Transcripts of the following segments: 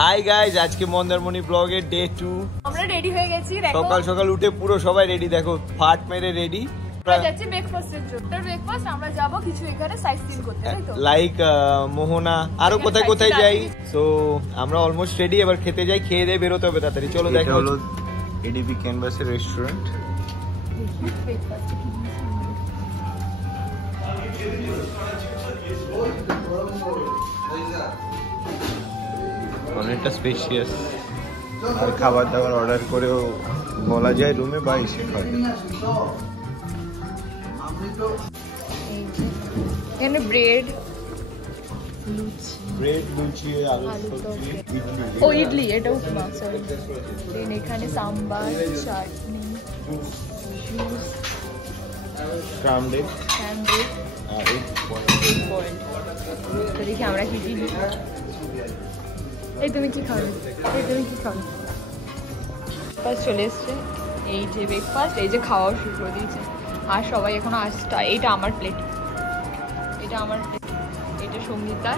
Hi guys, আজকে মন্দারমণি ব্লগের day 2। আমরা রেডি হয়ে গেছি। সকাল সকাল উঠে পুরো সবাই রেডি, দেখো ফাট মেরে রেডি। আমরা যাচ্ছি ব্রেকফাস্টের জন্য। ব্রেকফাস্ট আমরা যাব কিছু এখানে সাইট সিন করতে, তাই তো? লাইক মোহনা আরো কোথায় কোথায় যাই। সো আমরা অলমোস্ট রেডি, এবার খেতে যাই, খেয়ে দিয়ে বেরোতে হবে তাড়াতাড়ি। চলো দেখা হলো এডিবি ক্যানভাসের রেস্টুরেন্ট। অনেকটা স্পেশিয়াস, আর খাবার দাবার অর্ডার করেও বলা যায় রুমে বা এসে খাওয়া। এখানে ব্রেড, লুচি, আলু সবজি, ও ইডলি, এটা উপমা, সরি। দেন এখানে সাম্বার, চাটনি, জুস, স্ক্রাম্বল স্যান্ডউইচ, আর এগ বয়েল। তো দেখি আমরা কি কি নিই। এই তুমি কি খাবে? ব্রেকফাস্ট চলে এসছে। এই যে ব্রেকফাস্ট, এই যে খাওয়াও শুরু করে দিয়েছে। আর সবাই এখন আসছে। এটা আমার প্লেট, এটা সঙ্গীতা,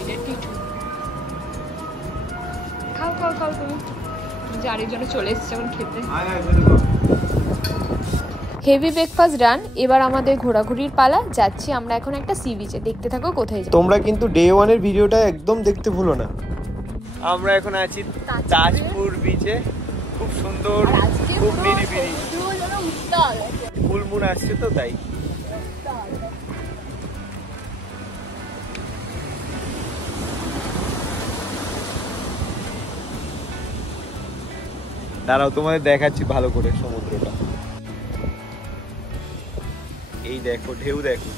এটা টিটু। খাও তুমি। যে আরেকজনে চলে এসছে এখন খেতে। হেভি ব্রেকফাস্ট ডান। এবার আমাদের ঘোরাঘুরির পালা। যাচ্ছি আমরা এখন একটা সি বিচে। দেখতে থাকো কোথায় যাই। তোমরা কিন্তু ডে 1 এর ভিডিওটা একদম দেখতে ভুলো না। আমরা এখন আছি তাজপুর বিচে। খুব সুন্দর, খুব নিরিবিলি। ফুল মুন আসছে তো তাই। দাঁড়াও, তোমাদের দেখাচ্ছি ভালো করে সমুদ্রটা। এই দেখো, ঢেউ দেখো।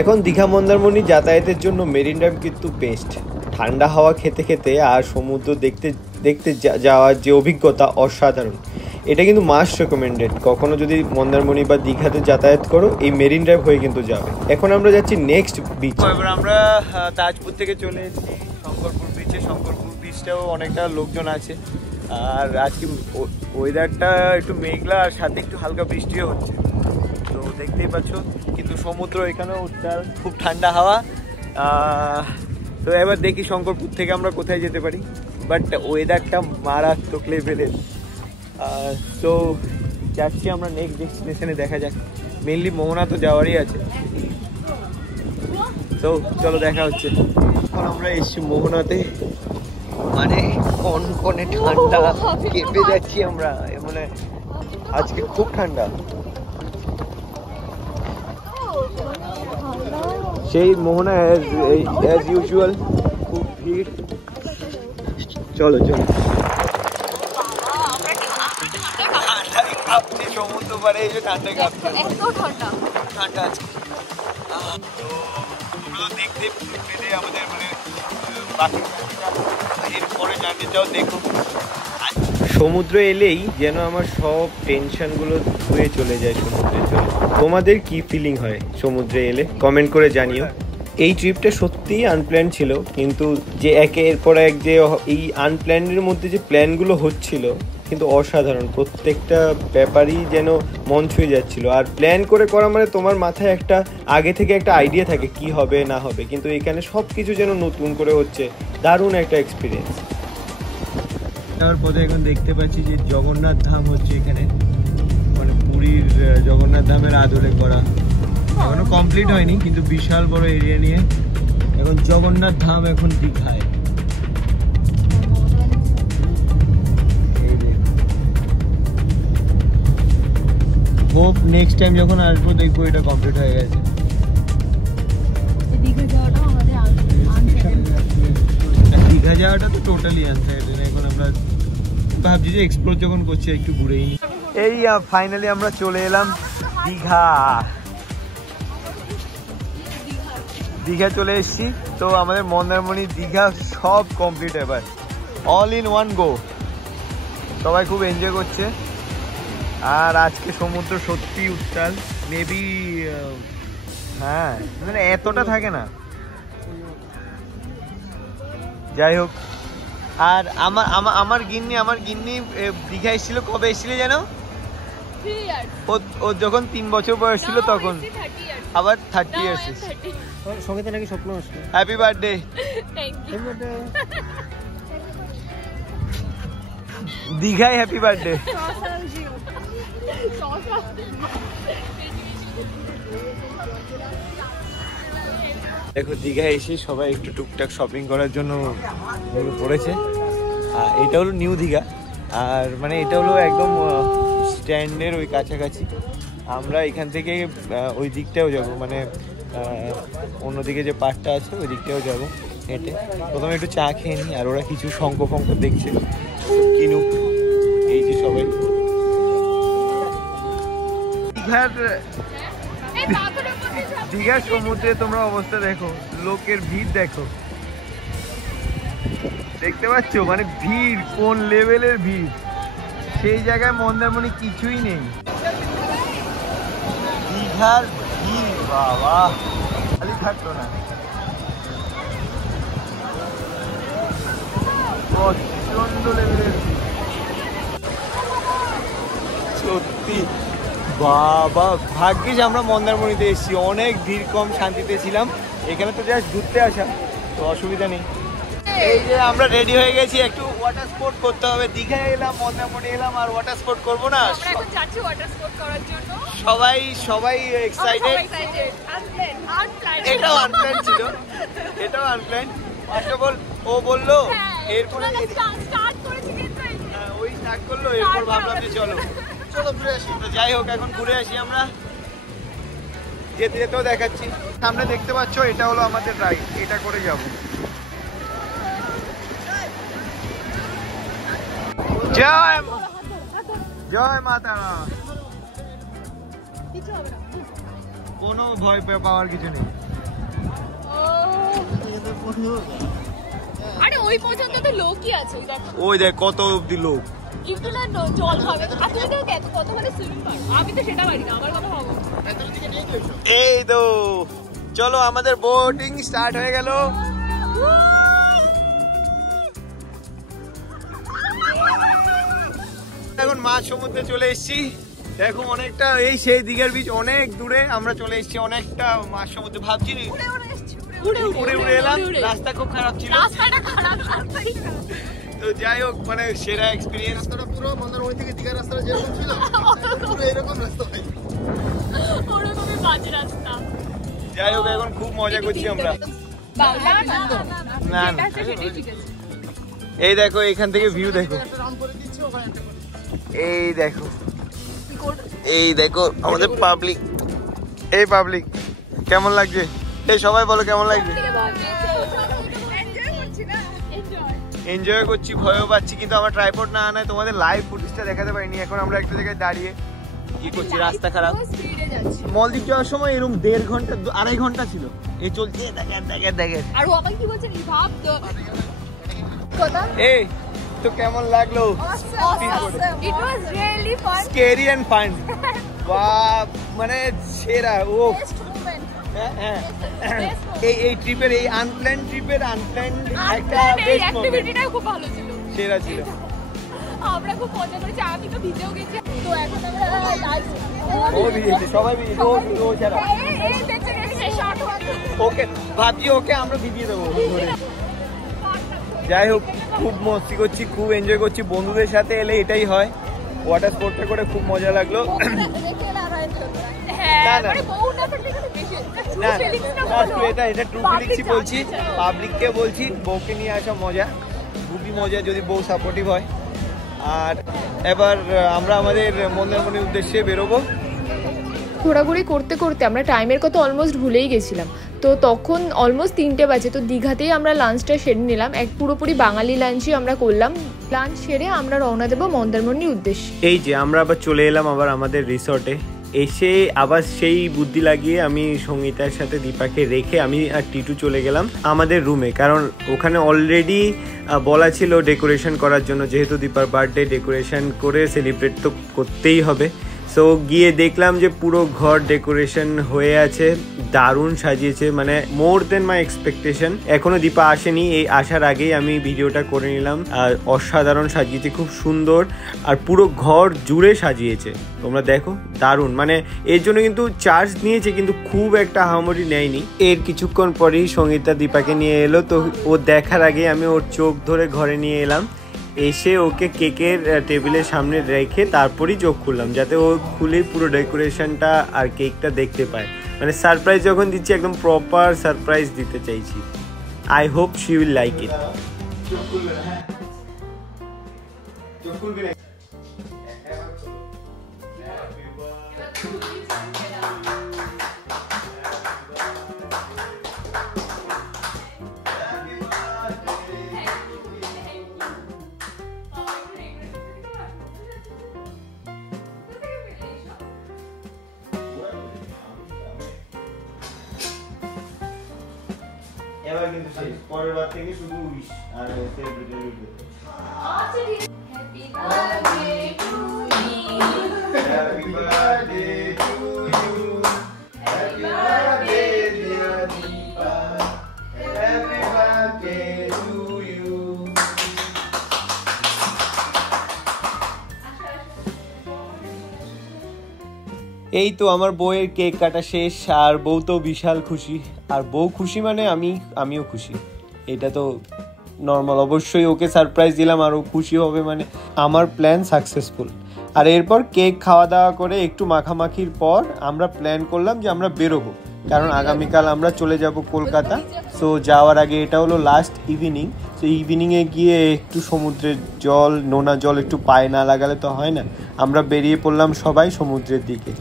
এখন দীঘা মন্দারমণি যাতায়াতের জন্য মেরিন ড্রাইভ কিন্তু বেস্ট। ঠান্ডা হাওয়া খেতে খেতে আর সমুদ্র দেখতে দেখতে যাওয়ার যে অভিজ্ঞতা অসাধারণ। এটা কিন্তু মাস্ট রেকমেন্ডেড। কখনো যদি মন্দারমণি বা দীঘাতে যাতায়াত করো, এই মেরিন ড্রাইভ হয়ে কিন্তু যাবে। এখন আমরা যাচ্ছি নেক্সট বিচ। এবার আমরা তাজপুর থেকে চলে এসেছি শঙ্করপুর বিচে। শঙ্করপুর বিচটাও অনেকটা লোকজন আছে। আর আজকে ওয়েদারটা একটু মেঘলা, আর সাথে একটু হালকা বৃষ্টিও হচ্ছে, তো দেখতেই পাচ্ছ। কিন্তু সমুদ্র এখানেও উত্তাল, খুব ঠান্ডা হাওয়া। তো এবার দেখি শঙ্করপুর থেকে আমরা কোথায় যেতে পারি, বাট ওয়েদারটা মারাত্মক লেভেলের। তো যাচ্ছি আমরা নেক্সট ডেস্টিনেশনে, দেখা যাক। মেনলি মোহনা তো যাওয়ারই আছে, তো চলো দেখা হচ্ছে। এখন আমরা এসছি মোহনাতে, মানে কনকনে ঠান্ডা, কেঁপে যাচ্ছি আমরা। মানে আজকে খুব ঠান্ডা, সেই মোহনা অ্যাজ ইউজুয়াল খুব ভিড়। চলো কাঁপছি সমুদ্র পাড়ে এসে, ঠান্ডা কাঁপছে, ঠান্ডা আছে। তো দেখতে পেলে আমাদের মানে বাকি এরপরে জার্নিটাও দেখো। সমুদ্র এলেই যেন আমার সব টেনশনগুলো ধুয়ে চলে যায় সমুদ্রের জন্য। তোমাদের কি ফিলিং হয় সমুদ্রে এলে? কমেন্ট করে জানিও। এই ট্রিপটা সত্যিই আনপ্ল্যান ছিল, কিন্তু যে একের পর এক যে এই আনপ্ল্যানের মধ্যে যে প্ল্যানগুলো হচ্ছিল, কিন্তু অসাধারণ। প্রত্যেকটা ব্যাপারই যেন মন ছুঁয়ে যাচ্ছিল। আর প্ল্যান করা মানে তোমার মাথায় একটা আগে থেকে একটা আইডিয়া থাকে কি হবে না হবে, কিন্তু এখানে সব কিছু যেন নতুন করে হচ্ছে। দারুণ একটা এক্সপিরিয়েন্স। যাওয়ার পথে এখন দেখতে পাচ্ছি যে জগন্নাথ ধাম হচ্ছে এখানে, মানে পুরীর জগন্নাথ ধামের আদলে করা। এখনো কমপ্লিট হয়নি, কিন্তু বিশাল বড় এরিয়া নিয়ে এখন জগন্নাথ ধাম এখন দীঘায়। হোপ নেক্সট টাইম যখন আসবো দেখবো এটা কমপ্লিট হয়ে গেছে। দীঘা যাওয়াটা তো টোটালি আনসাইডেড। এখন আমরা ভাবছি যে এক্সপ্লোর যখন করছি একটু ঘুরেই নি। এই ফাইনালি আমরা চলে এলাম দীঘা চলে এসেছি। তো আমাদের মন্দারমণি দীঘা সব কমপ্লিট, এবার অল ইন ওয়ান গো। সবাই খুব এনজয় করছে। আর আজকে সমুদ্র সত্যি উত্তাল। মেবি হ্যাঁ, মানে এতটা থাকে না, যাই হোক। আর আমার গিন্নি দীঘা এসেছিল। কবে এসেছিলে জানো? ও যখন 3 বছর বয়স ছিল তখন আবার 30 ইয়ার্স। সঙ্গীতে নাকি স্বপ্ন আসছে। Happy birthday. দীঘায় হ্যাপি বার্থডে। দেখো দীঘায় এসে সবাই একটু টুকটাক শপিং করার জন্য পড়েছে। এটা হলো নিউ দীঘা, আর মানে এটা হলো একদম স্ট্যান্ডের ওই কাছাকাছি। আমরা এখান থেকে ওই দিকটাও যাব, মানে অন্যদিকে যে পার্কটা আছে ওই দিকটাও যাবো হেঁটে। প্রথমে একটু চা খেয়ে নিই, আর ওরা কিছু শঙ্খ ফঙ্খ দেখছে, কিনুক। এই যে সবাই দীঘার সমুদ্রে তোমরা অবস্থা দেখো, লোকের ভিড় দেখো, দেখতে পাচ্ছ মানে ভিড় কোন লেভেলের ভিড়। সেই জায়গায় মন্দারমণি কিছুই নেই। দীঘার ভিড় বাবা খালি থাকতো না, প্রচন্ড লেভেলের ভিড় সত্যি। বাবা ভাগ্যিস আমরা মন্দারমণিতে এসেছি, অনেক ভিড় কম, শান্তিতে ছিলাম। এখানে তো জাস্ট ঘুরতে আসা, তো অসুবিধা নেই। এই যে আমরা রেডি হয়ে গেছি, একটু ওয়াটার স্পোর্ট করতে হবে। দীঘায় এলাম, মন্দারমণি এলাম, আর ওয়াটার স্পোর্ট করবো না? সবাই এক্সাইটেড। এটাও আনপ্ল্যান ছিল, এটাও আনপ্ল্যান। ফার্স্ট অফ অল ও বললো, এরপরে ওই স্টার্ট করলো, এরপর ভাবলাম যে চলো ঘুরে আসি। তো যাই হোক, এখন ঘুরে আসি আমরা। যেতে যেতেও দেখাচ্ছি, সামনে দেখতে পাচ্ছ এটা হলো আমাদের রাইড, এটা করে যাব। জয় জয় মা তারা। কোনো ভয় পাওয়ার কিছু নেই। আরে ওই পর্যন্ত তো লোকই আছে, ওই দেখ কত অব্দি লোক। এই তো চলো, আমাদের বোটিং স্টার্ট হয়ে গেল। এখন মাঝ সমুদ্রে চলে এসেছি। দেখো অনেকটা, এই সেই দীঘার বিচ অনেক দূরে আমরা চলে এসেছি, অনেকটা মাঝ সমুদ্রে। ভাবছি উড়ে উড়ে এলাম, রাস্তা খুব খারাপ ছিল। তো যাই হোক, মানে সেরা এক্সপেরিয়েন্স। রাস্তাটা পুরো মন্দারমণি থেকে দীঘার রাস্তাটা যেরকম ছিল পুরো এরকম রাস্তা হয়, ওরকমই বাজে রাস্তা। যাই হোক, এখন খুব মজা করছি আমরা। না না, এই দেখো এখান থেকে ভিউ দেখো, এই দেখো আমাদের পাবলিক। এই পাবলিক কেমন লাগছে? এই সবাই বলো কেমন লাগছে? এনজয় করছি, ভয়ও পাচ্ছি, কিন্তু আমার ট্রাইপড না আনায় তোমাদের লাইভ ফুটেজটা দেখাতে পারিনি। এখন আমরা একটা জায়গায় দাঁড়িয়ে কি করছি, রাস্তা খারাপ। মলদ্বীপ যাওয়ার সময় এরকম 1.5 ঘন্টা 2.5 ঘন্টা ছিল, এই চলছে দেখেন। আর ও আমাকে কি বলছে, ভাব তো এই তো কেমন লাগলো? It was really fun. Scary and fun. বাহ, মানে সেরা। ও এই ট্রিপের, এই আনপ্ল্যান্ড ট্রিপের একটা বেস্ট মোমেন্ট, খুব ভালো ছিল, সেরা ছিল। আমরা খুব মজা করেছি, আমি তো ভিজেও গেছি। তো এখন আমরা ও ভিজেছে, সবাই ভিজেছে, ও ছাড়া ওকে ভাবছি, ওকে আমরা ভিজিয়ে দেবো ধরে। যাই হোক, খুব মস্তি করছি, খুব এনজয় করছি। বন্ধুদের সাথে এলে এটাই হয়, ওয়াটার স্পোর্টটা করে খুব মজা লাগলো। এটা ট্রু ফিলিংসই বলছি, পাবলিককে বলছি, বউকে নিয়ে আসা মজা, খুবই মজা যদি বউ সাপোর্টিভ হয়। আর এবার আমরা আমাদের মন্দারমণির উদ্দেশ্যে বেরোবো। ঘোরাঘুরি করতে করতে আমরা টাইমের কথা অলমোস্ট ভুলেই গেছিলাম। তো তখন অলমোস্ট 3টে বাজে। তো দীঘাতেই আমরা লাঞ্চটা সেরে নিলাম, এক পুরোপুরি বাঙালি লাঞ্চই আমরা করলাম। লাঞ্চ সেরে আমরা রওনা দেবো মন্দারমণির উদ্দেশ্যে। এই যে আমরা আবার চলে এলাম আবার আমাদের রিসর্টে। এসে আবার সেই বুদ্ধি লাগিয়ে আমি সঙ্গীতার সাথে দীপাকে রেখে আমি আর টিটু চলে গেলাম আমাদের রুমে, কারণ ওখানে অলরেডি বলা ছিল ডেকোরেশন করার জন্য। যেহেতু দীপার বার্থডে, ডেকোরেশন করে সেলিব্রেট তো করতেই হবে, সো গিয়ে দেখলাম যে পুরো ঘর ডেকোরেশন হয়ে আছে, দারুণ সাজিয়েছে, মানে মোর দেন মাই এক্সপেকটেশন। এখনো দীপা আসেনি, এই আসার আগেই আমি ভিডিওটা করে নিলাম। আর অসাধারণ সাজিয়েছে, খুব সুন্দর, আর পুরো ঘর জুড়ে সাজিয়েছে। তোমরা দেখো, দারুণ। মানে এর জন্য কিন্তু চার্জ নিয়েছে, কিন্তু খুব একটা আহামরি নেয়নি। এর কিছুক্ষণ পরেই সঙ্গীতা দীপাকে নিয়ে এলো, তো ও দেখার আগে আমি ওর চোখ ধরে ঘরে নিয়ে এলাম, এসে ওকে কেকের টেবিলের সামনে রেখে তারপরই চোখ খুললাম, যাতে ও খুলেই পুরো ডেকোরেশনটা আর কেকটা দেখতে পায়। মানে সারপ্রাইজ যখন দিচ্ছি, একদম প্রপার সারপ্রাইজ দিতে চাইছি। I hope she will like it. এবার কিন্তু শেষ, পরের বার থেকে শুধু উইশ আর সেলিব্রেট করতে। আচ্ছা ঠিক। Happy birthday to you, happy birthday to you, happy birthday dear Deepa, happy birthday to you. এই তো আমার বউয়ের কেক কাটা শেষ, আর বউ তো বিশাল খুশি। আর বউ খুশি মানে আমিও খুশি, এটা তো নর্মাল। অবশ্যই ওকে সারপ্রাইজ দিলাম আর ও খুশি হবে, মানে আমার প্ল্যান সাকসেসফুল। আর এরপর কেক খাওয়া দাওয়া করে একটু মাখামাখির পর আমরা প্ল্যান করলাম যে আমরা বেরোবো, কারণ আগামীকাল আমরা চলে যাব কলকাতা। সো যাওয়ার আগে এটা হলো লাস্ট ইভিনিং। তো ইভিনিংয়ে গিয়ে একটু সমুদ্রের জল, নোনা জল একটু পায়ে না লাগালে তো হয় না। আমরা বেরিয়ে পড়লাম সবাই সমুদ্রের দিকে।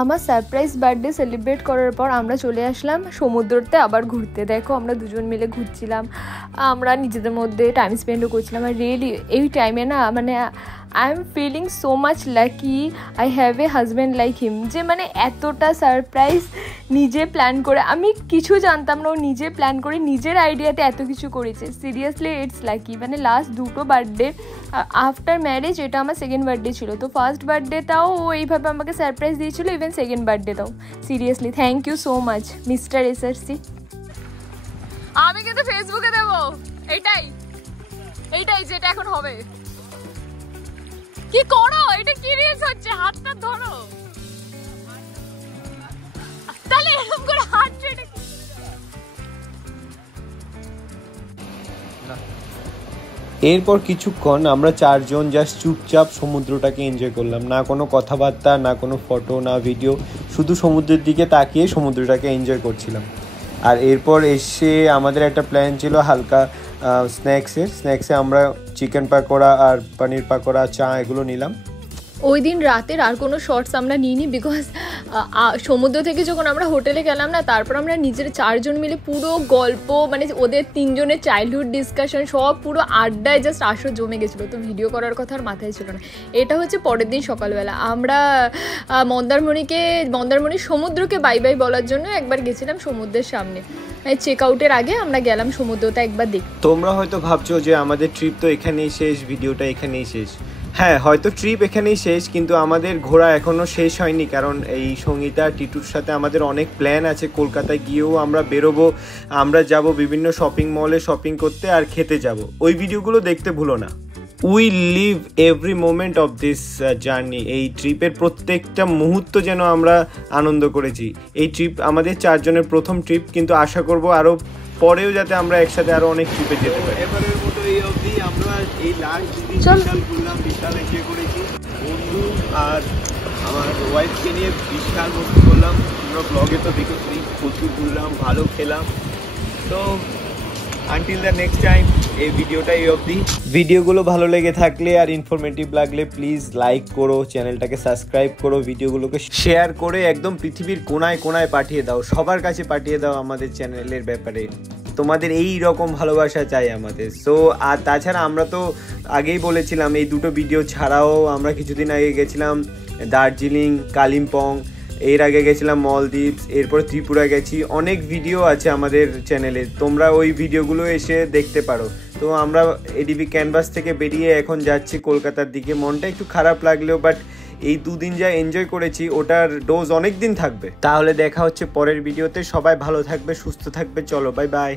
আমার সারপ্রাইজ বার্থডে সেলিব্রেট করার পর আমরা চলে আসলাম সমুদ্রতে আবার ঘুরতে। দেখো আমরা দুজন মিলে ঘুরছিলাম, আমরা নিজেদের মধ্যে টাইম স্পেন্ডও করছিলাম। আর রিয়েলি এই টাইমে না, মানে I am feeling so much lucky I have a husband like him, যে মানে এতটা সারপ্রাইজ নিজে প্ল্যান করে, আমি কিছু জানতাম না, ও নিজে প্ল্যান করে নিজের আইডিয়াতে এত কিছু করেছে। Seriously it's lucky. মানে লাস্ট দুটো বার্থডে আফটার ম্যারেজ, এটা আমার সেকেন্ড বার্থডে ছিল। তো ফার্স্ট বার্থডেটাও ও এইভাবে আমাকে সারপ্রাইজ দিয়েছিল, ইভেন সেকেন্ড বার্থডেটাও। Seriously thank you so much mister SRC. আমি কিন্তু ফেসবুকে দেবো এইটাই যেটা এখন হবে। কি করো, এটা কি রিলস হচ্ছে? হাতটা ধরো, তাহলে এরকম করে হাত রেখে। এরপর কিছুক্ষণ আমরা চারজন জাস্ট চুপচাপ সমুদ্রটাকে এনজয় করলাম, না কোনো কথাবার্তা, না কোনো ফটো, না ভিডিও, শুধু সমুদ্রের দিকে তাকিয়ে সমুদ্রটাকে এনজয় করছিলাম। আর এরপর এসে আমাদের একটা প্ল্যান ছিল হালকা স্ন্যাক্সে আমরা চিকেন পাকোড়া আর পনির পাকোড়া, চা এগুলো নিলাম। ওই দিন রাতের আর কোনো শর্টস আমরা নিইনি, বিকজ সমুদ্র থেকে যখন আমরা হোটেলে গেলাম না, তারপর আমরা নিজের চারজন মিলে পুরো গল্প, মানে ওদের তিনজনের চাইল্ডহুড ডিসকাশন সব পুরো আড্ডায় জাস্ট আসর জমে গেছিলো। তো ভিডিও করার কথা আর মাথায় ছিল না। এটা হচ্ছে পরের দিন সকালবেলা আমরা মন্দারমণির সমুদ্রকে বাই বাই বলার জন্য একবার গেছিলাম সমুদ্রের সামনে। চেক আউটের আগে আমরা গেলাম সমুদ্রটা একবার দেখতে। তোমরা হয়তো ভাবছো যে আমাদের ট্রিপ তো এখানেই শেষ, ভিডিওটা এখানেই শেষ। হ্যাঁ, হয়তো ট্রিপ এখানেই শেষ, কিন্তু আমাদের ঘোরা এখনও শেষ হয়নি, কারণ এই সঙ্গীতা টিটুর সাথে আমাদের অনেক প্ল্যান আছে। কলকাতায় গিয়েও আমরা বেরোবো, আমরা যাব বিভিন্ন শপিং মলে শপিং করতে আর খেতে যাব। ওই ভিডিওগুলো দেখতে ভুলো না। We live every moment of this journey. এই ট্রিপের প্রত্যেকটা মুহূর্ত যেন আমরা আনন্দ করেছি। এই ট্রিপ আমাদের চারজনের প্রথম ট্রিপ, কিন্তু আশা করব আরও পরেও যাতে আমরা একসাথে আরও অনেক ট্রিপে যেতে পারি। এবারের মতো এই অবধি আমরা এই লাস্ট বিশাল ঘুরলাম, বিশাল এনজয় করেছি। বন্ধু আর আমার ওয়াইফকে নিয়ে বিশাল মস্তি করলাম। আমরা ব্লগে তো দেখেছি, প্রচুর ঘুরলাম, ভালো খেলাম। তো আনটিল দ্য নেক্সট টাইম, এই ভিডিওটা এই অবধি। ভিডিওগুলো ভালো লেগে থাকলে আর ইনফরমেটিভ লাগলে প্লিজ লাইক করো, চ্যানেলটাকে সাবস্ক্রাইব করো, ভিডিওগুলোকে শেয়ার করে একদম পৃথিবীর কোনায় কোনায় পাঠিয়ে দাও, সবার কাছে পাঠিয়ে দাও আমাদের চ্যানেলের ব্যাপারে। তোমাদের এই রকম ভালোবাসা চাই আমাদের। সো আর তাছাড়া আমরা তো আগেই বলেছিলাম, এই দুটো ভিডিও ছাড়াও আমরা কিছুদিন আগে গেছিলাম দার্জিলিং, কালিম্পং, এর আগে গেছিলাম মলদ্বীপস, এরপর ত্রিপুরা গেছি। অনেক ভিডিও আছে আমাদের চ্যানেলে, তোমরা ওই ভিডিওগুলো এসে দেখতে পারো। তো আমরা এডিবি ক্যানভাস থেকে বেরিয়ে এখন যাচ্ছি কলকাতার দিকে। মনটা একটু খারাপ লাগলেও বাট এই দুদিন যা এনজয় করেছি ওটার ডোজ অনেক দিন থাকবে। তাহলে দেখা হচ্ছে পরের ভিডিওতে। সবাই ভালো থাকবে, সুস্থ থাকবে। চলো, বাই বাই।